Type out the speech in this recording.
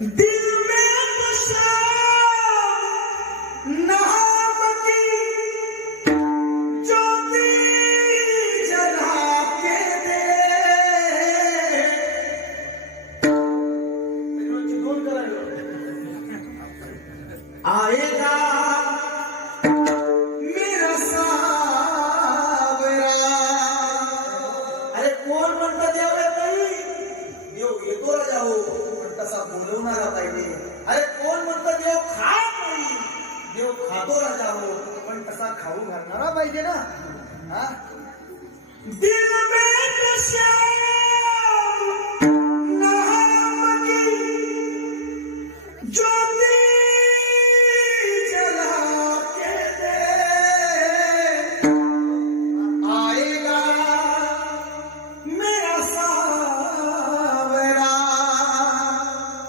दिल में बसा नाम की ज्योति जला के दे। आएगा मेरा सावरा। अरे कोण म्हणतं देव येत नाही? देव येतो राजा हो, पण तसा बोलवणारा पाहिजे. अरे कोण म्हणतं देव खात नाही? देव खातो राजा हो, पण तसा खाऊ घालणारा पाहिजे ना. दिल में